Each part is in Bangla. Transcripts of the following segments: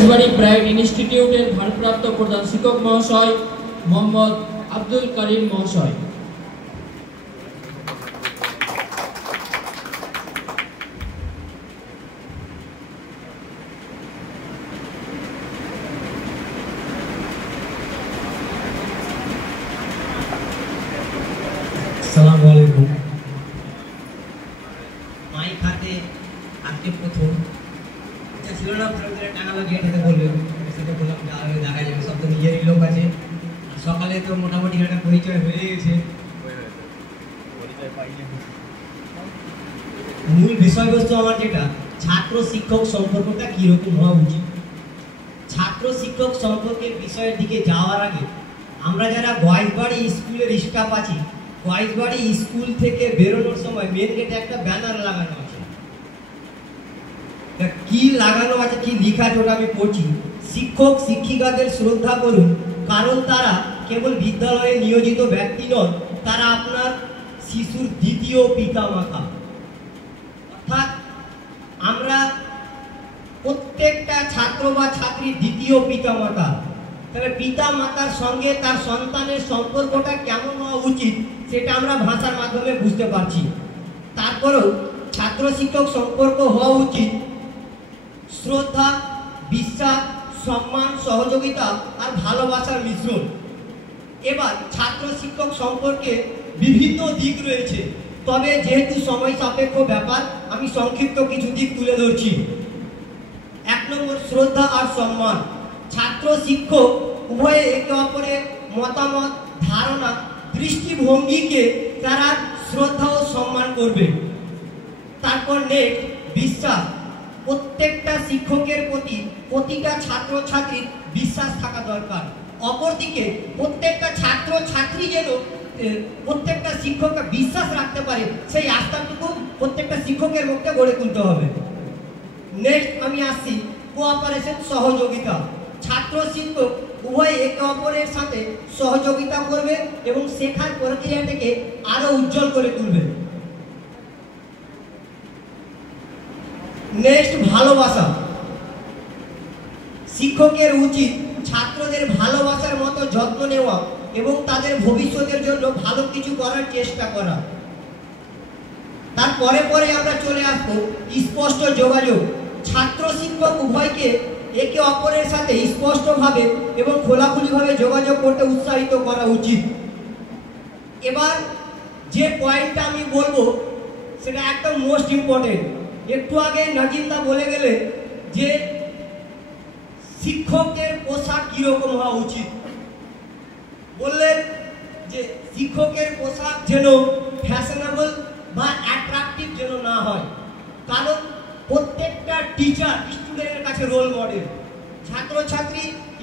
পলাশবাড়ি ব্রাইট ইনস্টিটিউটের ভারপ্রাপ্ত প্রধান শিক্ষক মহাশয় মোহাম্মদ আব্দুল করিম মহাশয়। আসসালামু আলাইকুম। মাইক হাতে আজকে প্রথম ছিল না, টাঙালো গেট হাতে বলবে, সেটা বললাম দেখা যাবে, সব তো নিজেরই লোক আছে। সকালে তো মোটামুটি একটা পরিচয় হয়ে গেছে। মূল বিষয়বস্তু আমার যেটা, ছাত্র শিক্ষক সম্পর্কটা কিরকম হওয়া উচিত। ছাত্র শিক্ষক সম্পর্কের বিষয়ের দিকে যাওয়ার আগে আমরা যারা গয়েশবাড়ি স্কুলের স্টাফ আছি, গয়েশবাড়ি স্কুল থেকে বেরোনোর সময় মেন গেটে একটা ব্যানার লাগানো আছে। কি লাগানো আছে, কি লেখা আছে ওটা আমি পড়ছি। শিক্ষক শিক্ষিকাদের শ্রদ্ধা করুন, কারণ তারা কেবল বিদ্যালয়ে নিয়োজিত ব্যক্তি নন, তারা আপনার শিশুর দ্বিতীয় পিতামাতা। অর্থাৎ আমরা প্রত্যেকটা ছাত্র বা ছাত্রীর দ্বিতীয় পিতামাতা। তবে পিতা মাতার সঙ্গে তার সন্তানের সম্পর্কটা কেমন হওয়া উচিত সেটা আমরা ভাষার মাধ্যমে বুঝতে পারছি। তারপরেও ছাত্র শিক্ষক সম্পর্ক হওয়া উচিত শ্রদ্ধা, বিশ্বাস, সম্মান, সহযোগিতা আর ভালোবাসার মিশ্রণ। এবার ছাত্র শিক্ষক সম্পর্কে বিভিন্ন দিক রয়েছে, তবে যেহেতু সময় সাপেক্ষ ব্যাপার আমি সংক্ষিপ্ত কিছু দিক তুলে ধরছি। 1 নম্বর, শ্রদ্ধা আর সম্মান। ছাত্র শিক্ষক উভয়ে একে অপরের মতামত, ধারণা, দৃষ্টিভঙ্গিকে তারা শ্রদ্ধা ও সম্মান করবে। তারপর নেক্সট, বিশ্বাস। প্রত্যেকটা শিক্ষকের প্রতি প্রতিটা ছাত্র ছাত্রীর বিশ্বাস থাকা দরকার। অপরদিকে প্রত্যেকটা ছাত্র ছাত্রী যেন প্রত্যেকটা শিক্ষককে বিশ্বাস রাখতে পারে, সেই আস্থাটুকু প্রত্যেকটা শিক্ষকের মধ্যে গড়ে তুলতে হবে। নেক্সট আমি আসছি কোঅপারেশন, সহযোগিতা। ছাত্র শিক্ষক উভয় একে অপরের সাথে সহযোগিতা করবে এবং শেখার প্রক্রিয়াটাকে আরো উজ্জ্বল করে তুলবে। নেক্সট, ভালোবাসা। শিক্ষকের উচিত ছাত্রদের ভালোবাসার মতো যত্ন নেওয়া এবং তাদের ভবিষ্যতের জন্য ভালো কিছু করার চেষ্টা করা। তারপরে পরে আমরা চলে আসবো স্পষ্ট যোগাযোগ। ছাত্র শিক্ষক উভয়কে একে অপরের সাথে স্পষ্টভাবে এবং খোলাখুলিভাবে যোগাযোগ করতে উৎসাহিত করা উচিত। এবার যে পয়েন্টটা আমি বলবো সেটা একদম মোস্ট ইম্পর্টেন্ট। একটু আগে নাজিমদা বলে গেলে যে শিক্ষকদের পোশাক কিরকম হওয়া উচিত। বললেন যে শিক্ষকের পোশাক যেন ফ্যাশনেবল বা অ্যাট্রাকটিভ যেন না হয়, কারণ প্রত্যেকটা টিচার স্টুডেন্টের কাছে রোল মডেল। ছাত্রছাত্রী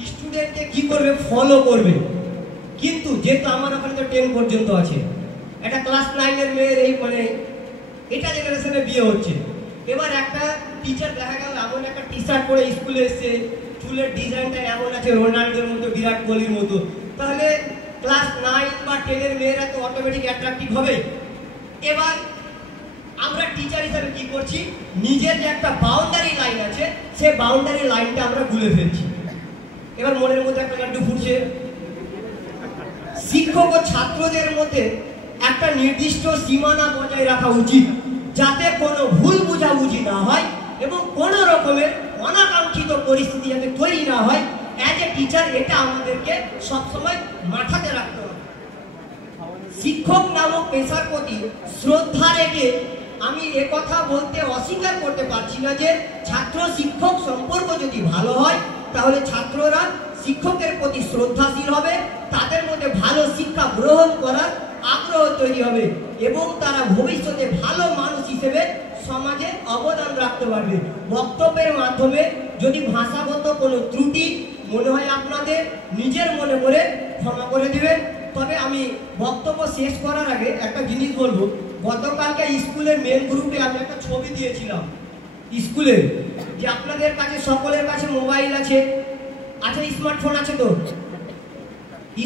স্টুডেন্টকে কি করবে, ফলো করবে। কিন্তু যেহেতু আমার ওখানে তো 10 পর্যন্ত আছে, একটা ক্লাস 9-এর মেয়ের এই এটা জেনারেশনে বিয়ে হচ্ছে। এবার একটা টিচার দেখা গেল এমন একটা টি শার্ট পরে স্কুলে এসছে, চুলের ডিজাইনটা এমন আছে রোনাল্ডোর মতো, বিরাট কোহলির মতো, তাহলে ক্লাস 9 বা 10-এর মেয়েরা তো অটোমেটিক অ্যাট্রাকটিভ হবে। এবার আমরা টিচার হিসেবে কি করছি, নিজের যে একটা বাউন্ডারি লাইন আছে সেই বাউন্ডারি লাইনটা আমরা ভুলে ফেলছি। এবার মনের মধ্যে একটা লাড্ডু ফুটছে। শিক্ষক ও ছাত্রদের মধ্যে একটা নির্দিষ্ট সীমানা বজায় রাখা উচিত, যাতে কোনো ভুল বোঝাবুঝি না হয় এবং কোনো রকমের অনাকাঙ্ক্ষিত পরিস্থিতি যাতে তৈরি না হয়। অ্যাজ এ টিচার এটা আমাদেরকে সবসময় মাথাতে রাখতে হবে। শিক্ষক নামক পেশার প্রতি শ্রদ্ধা রেখে আমি একথা বলতে অস্বীকার করতে পারছি না যে ছাত্র শিক্ষক সম্পর্ক যদি ভালো হয় তাহলে ছাত্ররা শিক্ষকের প্রতি শ্রদ্ধাশীল হবে, তাদের মধ্যে ভালো শিক্ষা গ্রহণ করার আগ্রহ তৈরি হবে এবং তারা ভবিষ্যতে ভালো মানুষ হিসেবে সমাজে অবদান রাখতে পারবে। বক্তব্যের মাধ্যমে যদি ভাষাগত কোনো ত্রুটি মনে হয় আপনাদের, নিজের মনে করে ক্ষমা করে দিবেন। তবে আমি বক্তব্য শেষ করার আগে একটা জিনিস বলবো। গতকালকে স্কুলের মেন গ্রুপে আমি একটা ছবি দিয়েছিলাম স্কুলের, যে আপনাদের কাছে সকলের কাছে মোবাইল আছে, স্মার্টফোন আছে। তো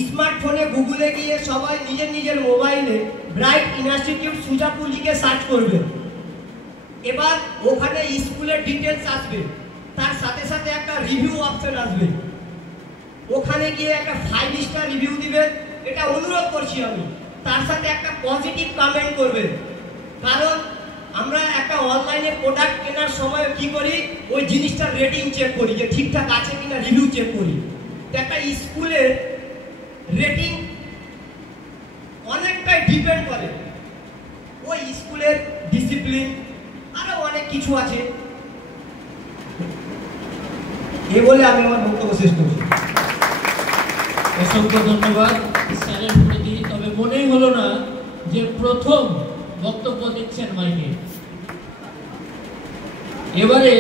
স্মার্টফোনে গুগলে গিয়ে সবাই নিজের নিজের মোবাইলে ব্রাইট ইনস্টিটিউট সুজাপুর লিখে সার্চ করবে। এবার ওখানে স্কুলের ডিটেলস আসবে। তার সাথে সাথে একটা রিভিউ অপশন আসবে, ওখানে গিয়ে একটা 5 স্টার রিভিউ দিবেন, এটা অনুরোধ করছি আমি। তার সাথে একটা পজিটিভ কমেন্ট করবেন, কারণ আমরা একটা অনলাইনে প্রোডাক্ট কেনার সময় কি করি, ওই জিনিসটার রেটিং চেক করি যে ঠিকঠাক আছে কিনা, রিভিউ চেক করি। তো একটা স্কুলের রেটিং অনেকটাই ডিপেন্ড করে ওই স্কুলের ডিসিপ্লিন, আরো অনেক কিছু আছে। এ বলে আমি আমার বক্তব্য শেষ করছি। অসংখ্য ধন্যবাদ স্যারের প্রতি। তবে মনেই হলো না যে প্রথম বক্তব্য দিচ্ছেন মাইকে। এবারে